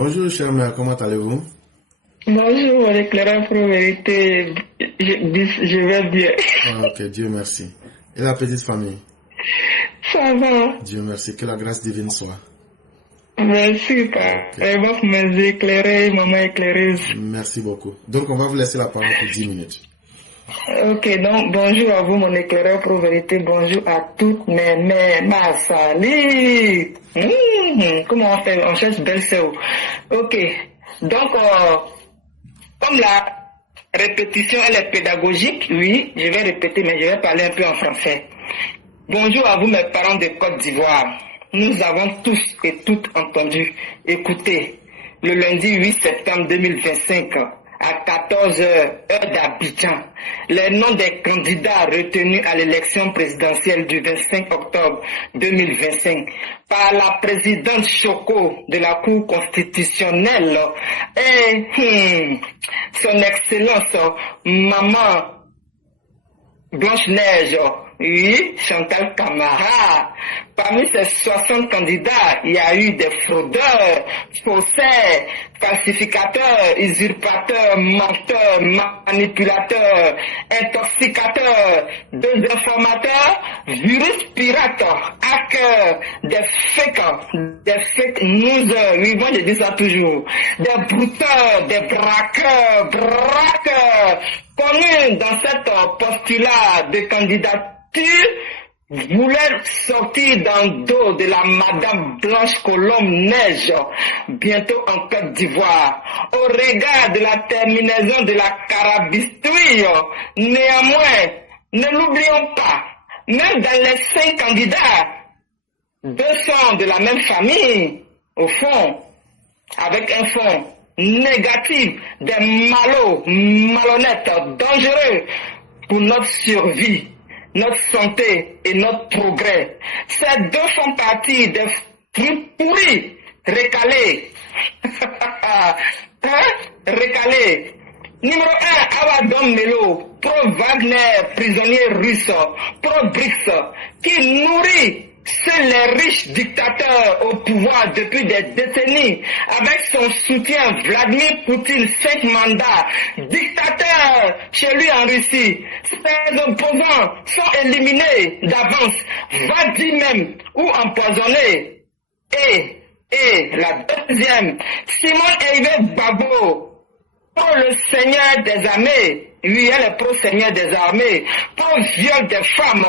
Bonjour, chère mère, comment allez-vous? Bonjour, mon éclaireur pour vérité. Je vais bien. Ah, ok, Dieu merci. Et la petite famille? Ça va. Dieu merci, que la grâce divine soit. Merci, Ok, vraiment pour mes éclairés, maman éclaireuse. merci beaucoup. Donc, on va vous laisser la parole pour 10 minutes. Ok, donc bonjour à vous, mon éclaireur pour vérité. Bonjour à toutes mes mères. Ma salut. Comment on fait? On cherche belle sœur. Ok, donc, comme la répétition elle est pédagogique, oui, je vais répéter, mais je vais parler un peu en français. Bonjour à vous, mes parents de Côte d'Ivoire. Nous avons tous et toutes entendu, écoutez, le lundi 8 septembre 2025, à 14 heures, heure d'Abidjan, les noms des candidats retenus à l'élection présidentielle du 25 octobre 2025 par la présidente Choko de la Cour constitutionnelle et son Excellence Maman Blanche-Neige, oui, Chantal Camara. Parmi ces 60 candidats, il y a eu des fraudeurs, faussaires, falsificateurs, usurpateurs, menteurs, manipulateurs, intoxicateurs, désinformateurs, virus pirates, hackers, des fake news, oui, moi je dis ça toujours, des brouteurs, des braqueurs, connus dans cette postulat de candidature, voulait sortir dans le dos de la Madame Blanche Colombe Neige, bientôt en Côte d'Ivoire, au regard de la terminaison de la carabistouille. Néanmoins, ne l'oublions pas, même dans les 5 candidats, 2 sont de la même famille, au fond, avec un fond négatif, des malhonnêtes, dangereux pour notre survie, notre santé et notre progrès. Ces 2 font partie des fruits pourris, recalés. Recalés. Numéro 1, Awadon Melo, pro-Wagner, prisonnier russe, pro-BRICS, qui nourrit seuls les riches dictateurs au pouvoir depuis des décennies, avec son soutien Vladimir Poutine, 5 mandats, dictateur chez lui en Russie. Ses opposants sont éliminés d'avance, va dire même, ou empoisonnés. Et la deuxième, Simone Hervé Gbagbo, pour le Seigneur des armées, oui, elle est pro-Seigneur des armées, pro-viol des femmes,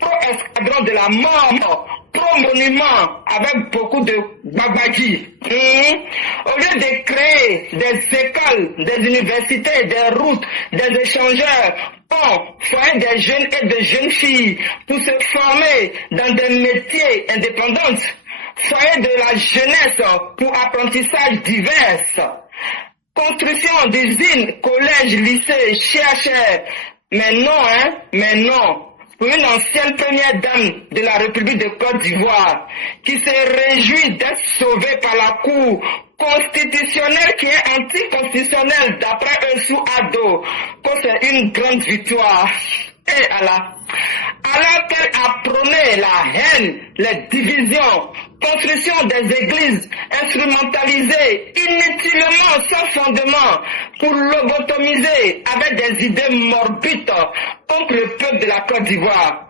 pro-escadron de la mort, pro-monument, avec beaucoup de babadji. Au lieu de créer des écoles, des universités, des routes, des échangeurs, foyer des jeunes et des jeunes filles pour se former dans des métiers indépendants, foyer de la jeunesse pour apprentissage divers, construction d'usines, collèges, lycées, chercheurs. Mais non. Pour une ancienne première dame de la République de Côte d'Ivoire, qui se réjouit d'être sauvée par la Cour constitutionnelle qui est anticonstitutionnelle d'après un sous-ado, que c'est une grande victoire. Et alors qu'elle apprenait la haine, les divisions, construction des églises instrumentalisées inutilement sans fondement pour lobotomiser avec des idées morbides contre le peuple de la Côte d'Ivoire,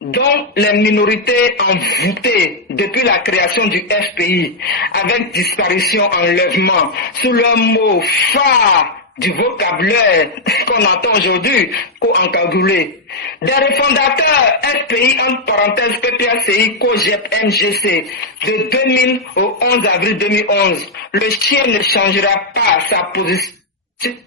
dont les minorités envoûtées depuis la création du FPI, avec disparition, enlèvement, sous le mot phare du vocabulaire qu'on entend aujourd'hui, co-encagoulé. Des refondateurs FPI, entre parenthèses PPACI, COGEP, NGC, de 2000 au 11 avril 2011. Le chien ne changera pas sa position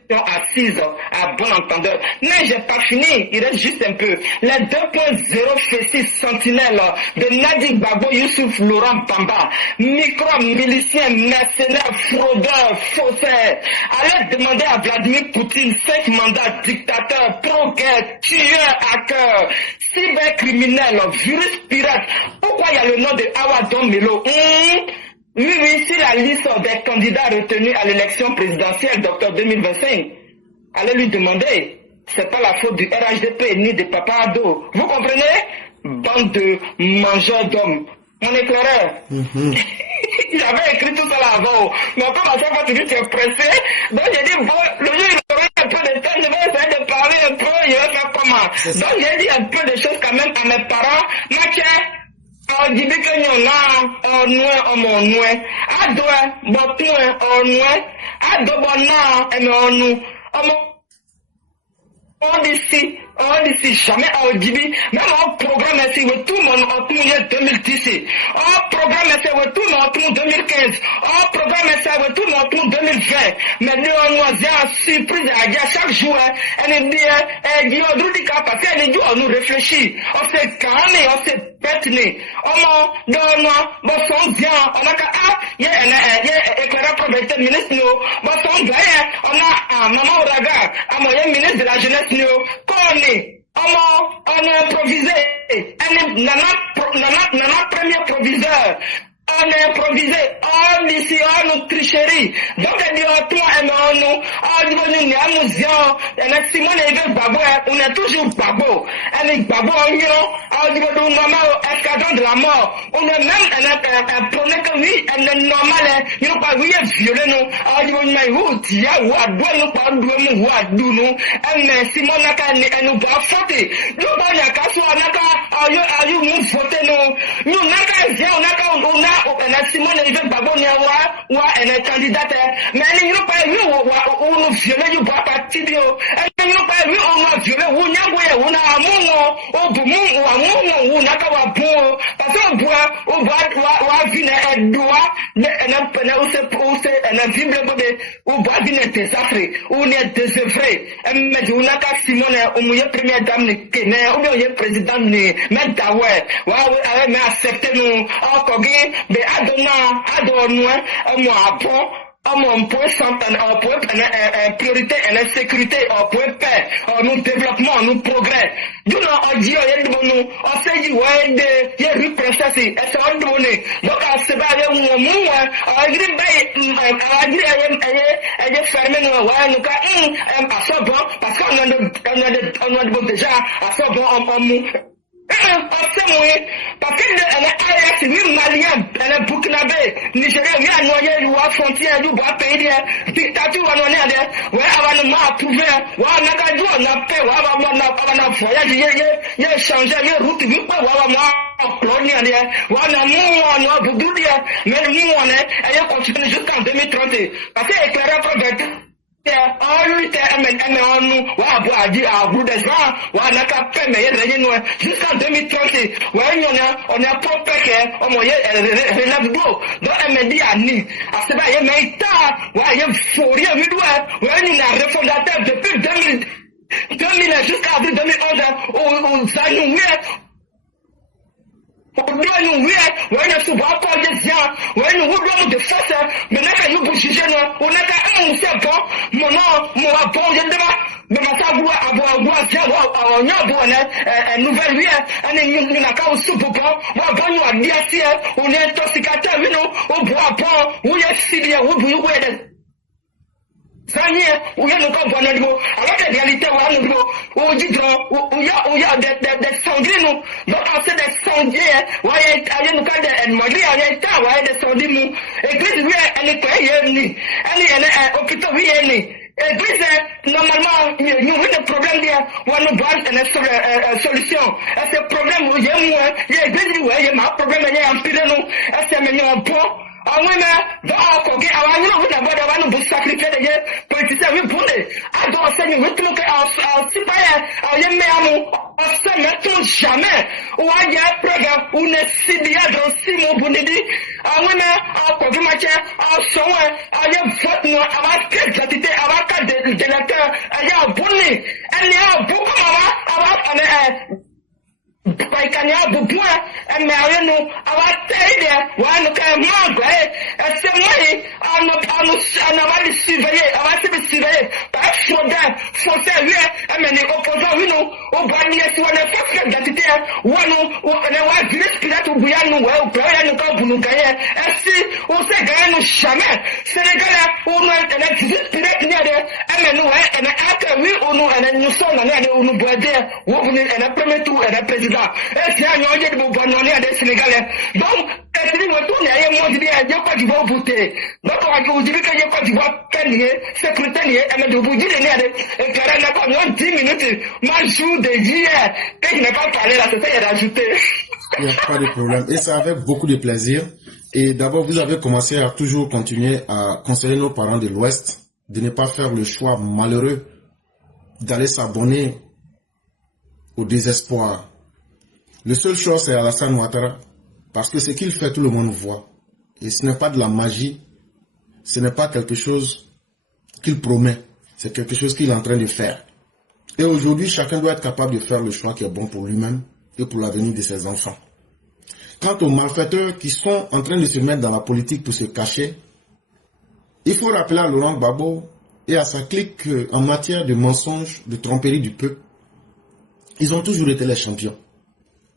assise à bon entendeur. Mais j'ai pas fini, il reste juste un peu. Les 2.0 fessis sentinelles de Nadi Babo Youssouf Laurent Bamba, micro-miliciens, mercenaires, fraudeurs, faussaires, allaient demander à Vladimir Poutine 5 mandats dictateurs, pro-guerre, tueurs, hackers, cybercriminels, virus pirates. Pourquoi il y a le nom de Awadon Melo? Oui, sur la liste des candidats retenus à l'élection présidentielle d'octobre 2025, allez lui demander, c'est pas la faute du RHDP ni de Papa Ado. Vous comprenez? Bande de mangeurs d'hommes. Mon éclaireur. J'avais écrit tout ça là avant. Mais comme à chaque fois, tu dis, tu es pressé. Donc, j'ai dit, bon, le jour où il aurait un peu de temps, je vais essayer de parler un peu, je vais faire comment. Donc, j'ai dit un peu de choses quand même à mes parents. Mathieu, on dit que nous avons on dit jamais à Ojibi, même en programme c'est tout mon automne 2010, en programme c'est tout mon automne 2015, en programme c'est tout mon automne 2020, mais nous on a surprise à chaque jour, elle dit on nous dit parce qu'elle dit on nous réfléchit, on s'est calmé, on s'est pétné, on bon son bien, on a il y a éclaireur provincial ministre nous, bon son bien, on a maman Oraga, un moyen ministre de la jeunesse nous, on a improvisé. Nana premier proviseur. On a improvisé. On ici, on nous tricherie. Donc, elle dit, toi, on dit, on est toujours babo. Elle est babo, on dit, escadron de la mort. On est même, un problème que oui, elle est normale, il n'y a pas violé, nous. On dit, on dit, Simon elle nous a fauté. Nous, on a qu'à soi, on a nous voté, nous. Nous, on a Simon est babo ou un candidat, mais elle n'a pas vu où nous violons, nous pas partir. Elle n'a pas vu on a violé, où n'a pas on a amour, au boumou, ou amour, ou n'a pas bon, parce qu'on voit, on va venir un doigt, un visible, ou va venir des affaires, ou on est désœuvré. Elle m'a dit, on n'a qu'à Simon, au milieu première dame, ou bien le président, mais d'ailleurs, mais accepter nous, encore mais adonne-moi, un point santé, un point priorité, une sécurité, un point paix, nous développement, nous progrès. Nous on dit, on sait dit, ouais, il y a une princesse, et c'est un donné. Donc, c'est pas on dit, fermé, nous, à ça bon, parce qu'on a déjà, à ça bon, parce que elle est malien, elle est burkinabé, Nigeria, il y a noyé, il y a frontière, il y a pays, dictature, on est là, ouais, on a approuvé, ouais, on a gagné, on a fait, on a voyagé, il a changé, il y a route, il y a colonial, on a beaucoup de mais nous, on est, elle a continué jusqu'en 2030, parce que éclaireur provincial. Jusqu'en 2030, on a propre on relève d'eau. Donc, elle me dit à Ni, à ce moment-là, il y a un refondateur depuis 2000 jusqu'à avril 2011, on nous souvent pas des gens, nous voulons de force, mais nous pour juger, on a qu'à un bon, mon bon, je demande, mais ma savoir avoir une nouvelle vie, on n'a qu'à aussi pour on a dit assis, on est intoxicateur, on boit pas, on est sylien, on boit où il y a alors que la réalité, où il y a des sangliers, donc on sait des sangliers, où il y a des sangliers, église, elle est payée, elle est hôpital, église, normalement, il y a des problèmes, où on doit une solution. Ce problème, il y a église, il y a un problème, il y a un pire, c'est un bon. Ah oui, mais, donc, ok, alors, nous avons d'abord sacrifier des politiciens, oui, pour les, alors, c'est nous, tout le monde, si pas, il y a on se met jamais, ou il y a un programme, où ne s'y a dans 6 mois, pour nous dire, ah oui, mais, en quoi, match, en son, il y a vote, nous, avant quelle quantité, avant quel délecteur, il y a un bon nez, il y a un bon avant, Paikania Boubois, and Mariano, our Taylor, one can mug, and some way, I'm not surveyor, I want to be surveyor, but for that, for that, I mean, the opposite, oh, but yes, when I first got it there, one who was this Pilato Guiano, well, Brian Kabunuka, and see, who said, Gano Shaman, Senegal, who might and exist Pilato near there, and after we know, and then you saw another who was there, woman and a permit to and a president. Est-ce qu'il y a un des Sénégalais? Donc, Et puis, moi, tout n'est rien, moi, je dis, il n'y a pas du bon voter. Donc, on dit qu'il n'y a pas du bon peigner, secrétaire, et me vous dire, et Karen n'a pas moins 10 minutes, moi, je joue des hier, et je n'ai pas parlé là, c'est ça, il a rajouté. Il n'y a pas de problème. Et c'est avec beaucoup de plaisir. Et d'abord, vous avez commencé à toujours continuer à conseiller nos parents de l'Ouest de ne pas faire le choix malheureux d'aller s'abonner au désespoir. Le seul choix, c'est Alassane Ouattara. Parce que ce qu'il fait, tout le monde voit. Et ce n'est pas de la magie. Ce n'est pas quelque chose qu'il promet. C'est quelque chose qu'il est en train de faire. Et aujourd'hui, chacun doit être capable de faire le choix qui est bon pour lui-même et pour l'avenir de ses enfants. Quant aux malfaiteurs qui sont en train de se mettre dans la politique pour se cacher, il faut rappeler à Laurent Gbagbo et à sa clique qu'en matière de mensonges, de tromperie du peuple, ils ont toujours été les champions.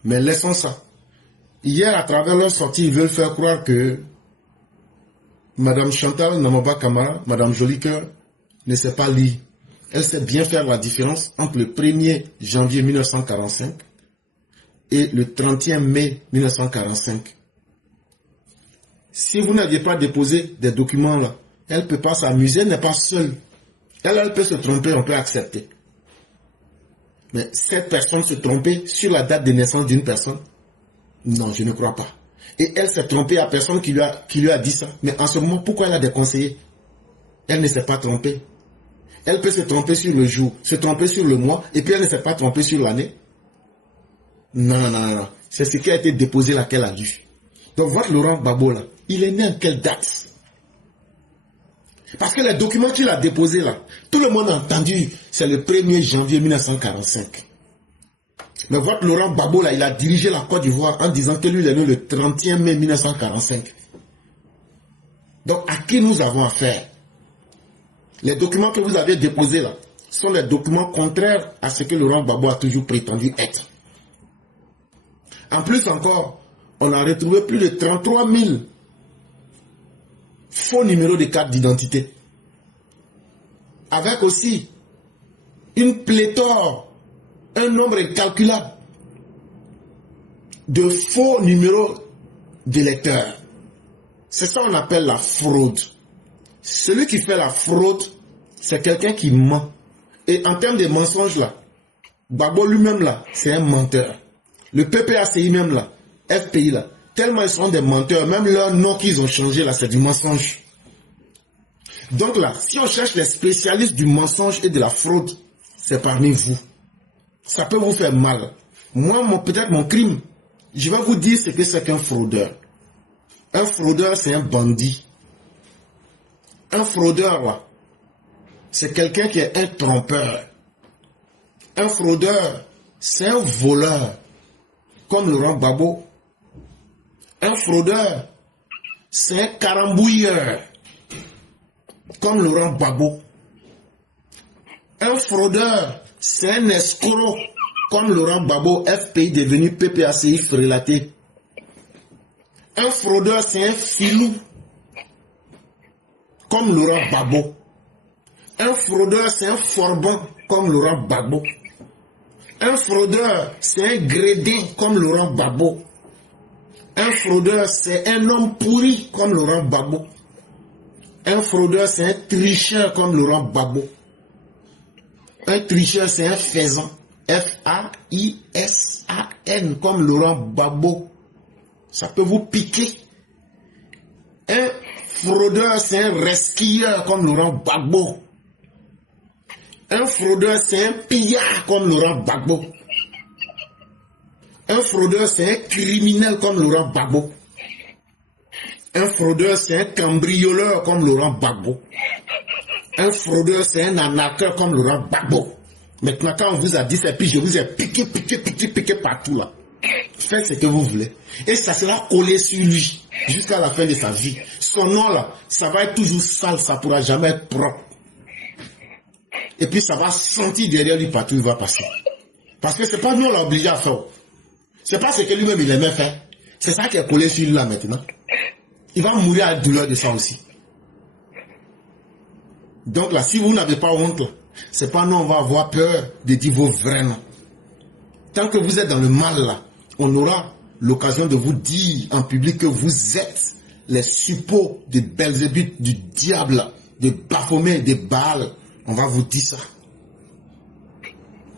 Mais laissons ça. Hier, à travers leur sortie, ils veulent faire croire que Madame Chantal Namoba Kamara, Madame Jolicoeur, ne sait pas lire. Elle sait bien faire la différence entre le 1er janvier 1945 et le 31 mai 1945. Si vous n'aviez pas déposé des documents là, elle ne peut pas s'amuser, elle n'est pas seule. Elle peut se tromper, on peut accepter. Mais cette personne se tromper sur la date de naissance d'une personne, non, je ne crois pas. Et elle s'est trompée à personne qui lui a dit ça. Mais en ce moment, pourquoi elle a des conseillers? Elle ne s'est pas trompée. Elle peut se tromper sur le jour, se tromper sur le mois, et puis elle ne s'est pas trompée sur l'année. Non. C'est ce qui a été déposé là qu'elle a lu. Donc votre Laurent Gbagbo là, il est né en quelle date? Parce que les documents qu'il a déposés là, tout le monde a entendu, c'est le 1er janvier 1945. Mais votre Laurent Gbagbo là, il a dirigé la Côte d'Ivoire en disant que lui il est né le 31 mai 1945. Donc à qui nous avons affaire? Les documents que vous avez déposés là sont les documents contraires à ce que Laurent Gbagbo a toujours prétendu être. En plus encore, on a retrouvé plus de 33 000 faux numéros de carte d'identité. Avec aussi une pléthore, un nombre incalculable de faux numéros d'électeurs. C'est ça qu'on appelle la fraude. Celui qui fait la fraude, c'est quelqu'un qui ment. Et en termes de mensonges là, Gbagbo lui-même là, c'est un menteur. Le PPACI même là, FPI là, tellement ils sont des menteurs, même leur nom qu'ils ont changé là, c'est du mensonge. Donc là, si on cherche les spécialistes du mensonge et de la fraude, c'est parmi vous. Ça peut vous faire mal. Moi, peut-être mon crime, je vais vous dire ce que c'est qu'un fraudeur. Un fraudeur, c'est un bandit. Un fraudeur, là, c'est quelqu'un qui est un trompeur. Un fraudeur, c'est un voleur, comme Laurent Gbagbo. Un fraudeur, c'est un carambouilleur, comme Laurent Gbagbo. Un fraudeur, c'est un escroc, comme Laurent Gbagbo, FPI devenu PPACI frélaté. Un fraudeur, c'est un filou, comme Laurent Gbagbo. Un fraudeur, c'est un forbin, comme Laurent Gbagbo. Un fraudeur, c'est un grédin, comme Laurent Gbagbo. Un fraudeur, c'est un homme pourri, comme Laurent Gbagbo. Un fraudeur, c'est un tricheur, comme Laurent Gbagbo. Un tricheur, c'est un faisan. F-A-I-S-A-N, comme Laurent Gbagbo. Ça peut vous piquer. Un fraudeur, c'est un resquilleur, comme Laurent Gbagbo. Un fraudeur, c'est un pillard, comme Laurent Gbagbo. Un fraudeur, c'est un criminel, comme Laurent Gbagbo. Un fraudeur, c'est un cambrioleur, comme Laurent Gbagbo. Un fraudeur, c'est un arnaqueur, comme Laurent Gbagbo. Maintenant, quand on vous a dit ça, puis je vous ai piqué partout là. Faites ce que vous voulez. Et ça sera collé sur lui jusqu'à la fin de sa vie. Son nom là, ça va être toujours sale, ça ne pourra jamais être propre. Et puis ça va sentir derrière lui partout où il va passer. Parce que c'est pas nous on l'a obligé à faire. C'est pas ce que lui-même il aimait faire. C'est ça qui est collé sur lui là maintenant. Il va mourir à la douleur de ça aussi. Donc là, si vous n'avez pas honte, c'est pas nous on va avoir peur de dire vos vrais noms. Tant que vous êtes dans le mal là, on aura l'occasion de vous dire en public que vous êtes les suppôts de Belzébuth, du diable, de Baphomet, de Baal. On va vous dire ça.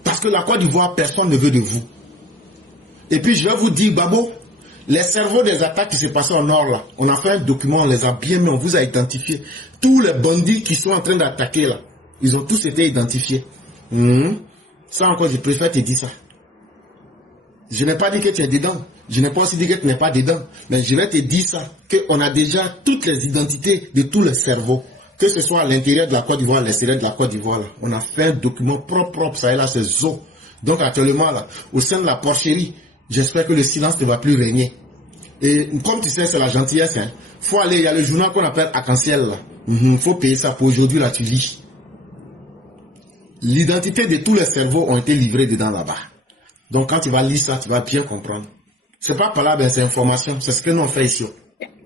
Parce que la Côte d'Ivoire, personne ne veut de vous. Et puis je vais vous dire, Babo, les cerveaux des attaques qui s'est passées au nord là, on a fait un document, on les a bien mis, on vous a identifié. Tous les bandits qui sont en train d'attaquer là, ils ont tous été identifiés. Ça encore, je préfère te dire ça. Je n'ai pas dit que tu es dedans. Je n'ai pas aussi dit que tu n'es pas dedans. Mais je vais te dire ça, qu'on a déjà toutes les identités de tous les cerveaux. Que ce soit à l'intérieur de la Côte d'Ivoire, à l'extérieur de la Côte d'Ivoire, là. On a fait un document propre, ça et là, c'est zo. Donc actuellement, là, au sein de la porcherie, j'espère que le silence ne va plus régner. Et comme tu sais, c'est la gentillesse, hein. Faut aller, il y a le journal qu'on appelle Arc-en-Ciel, là. Faut payer ça pour aujourd'hui, là, tu lis. L'identité de tous les cerveaux ont été livrés dedans là-bas. Donc quand tu vas lire ça, tu vas bien comprendre. C'est pas par là, ben c'est information. C'est ce que nous on fait ici.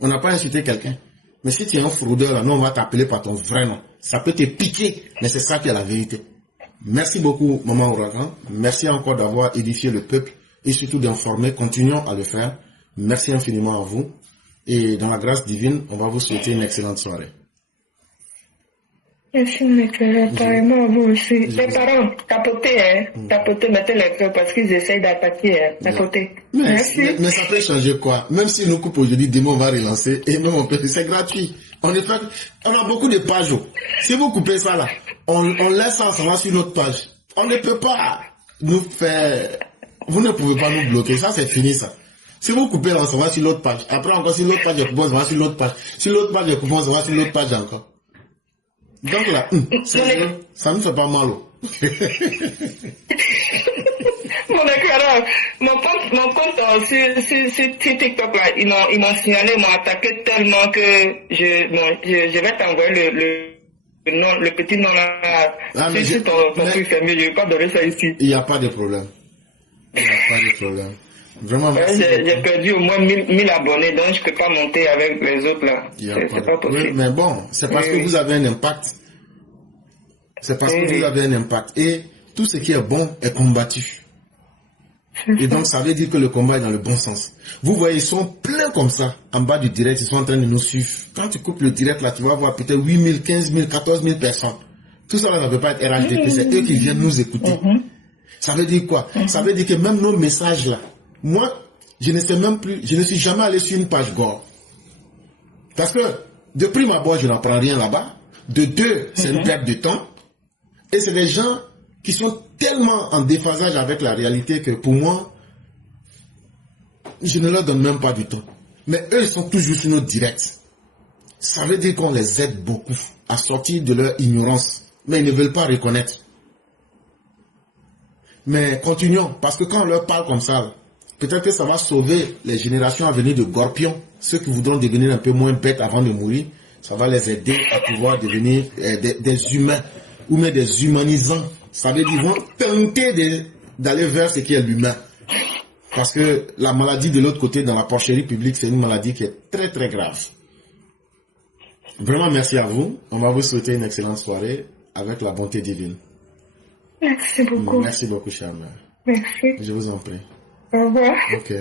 On n'a pas insulté quelqu'un. Mais si tu es un fraudeur, là, nous on va t'appeler par ton vrai nom. Ça peut te piquer, mais c'est ça qui est la vérité. Merci beaucoup, Maman Ouragan. Merci encore d'avoir édifié le peuple et surtout d'informer. Continuons à le faire. Merci infiniment à vous. Et dans la grâce divine, on va vous souhaiter une excellente soirée. Merci, apparemment, vous aussi. Les parents, tapotez, hein. Tapotez, mettez les feux parce qu'ils essayent d'attaquer, hein. Tapotez. Merci. Mais ça peut changer quoi? Même si nous coupons aujourd'hui, demain on va relancer et même on peut, c'est gratuit. On a beaucoup de pages. Si vous coupez ça là, on laisse ça, ça va sur notre page. On ne peut pas nous faire, vous ne pouvez pas nous bloquer. Ça c'est fini ça. Si vous coupez là, ça va sur l'autre page. Après encore, sur l'autre page, ça va sur l'autre page. Sur l'autre page, ça va sur l'autre page encore. Donc là, ça ne fait pas mal. Mon éclaireur, mon compte sur TikTok là, ils m'ont signalé, ils m'ont attaqué tellement que je vais t'envoyer le petit nom là. Si ton truc c'est mieux, je ne vais pas donner ça ici. Il n'y a pas de problème. Il n'y a pas de problème. Vraiment, merci. J'ai perdu au moins 1000 abonnés, donc je ne peux pas monter avec les autres là. C'est pas possible. Oui, mais bon, c'est parce que vous avez un impact. C'est parce que vous avez un impact. Et tout ce qui est bon est combattu. Et donc, ça veut dire que le combat est dans le bon sens. Vous voyez, ils sont pleins comme ça, en bas du direct, ils sont en train de nous suivre. Quand tu coupes le direct là, tu vas voir peut-être 8 000, 15 000, 14 000 personnes. Tout ça là ne peut pas être RHDP, c'est eux qui viennent nous écouter. Ça veut dire quoi? Ça veut dire que même nos messages là, moi, je ne sais même plus, je ne suis jamais allé sur une page Gore. Parce que, de prime abord, je n'apprends rien là-bas. De deux, c'est une perte de temps. Et c'est des gens qui sont tellement en déphasage avec la réalité que pour moi, je ne leur donne même pas du temps. Mais eux, ils sont toujours sur nos directs. Ça veut dire qu'on les aide beaucoup à sortir de leur ignorance. Mais ils ne veulent pas reconnaître. Mais continuons, parce que quand on leur parle comme ça, peut-être que ça va sauver les générations à venir de Gorpion, ceux qui voudront devenir un peu moins bêtes avant de mourir. Ça va les aider à pouvoir devenir des humains, ou même des humanisants. Ça veut dire qu'ils vont tenter d'aller vers ce qui est l'humain. Parce que la maladie de l'autre côté, dans la porcherie publique, c'est une maladie qui est très très grave. Vraiment merci à vous. On va vous souhaiter une excellente soirée avec la bonté divine. Merci beaucoup. Merci beaucoup, chère mère. Merci. Je vous en prie. Au revoir. Ok.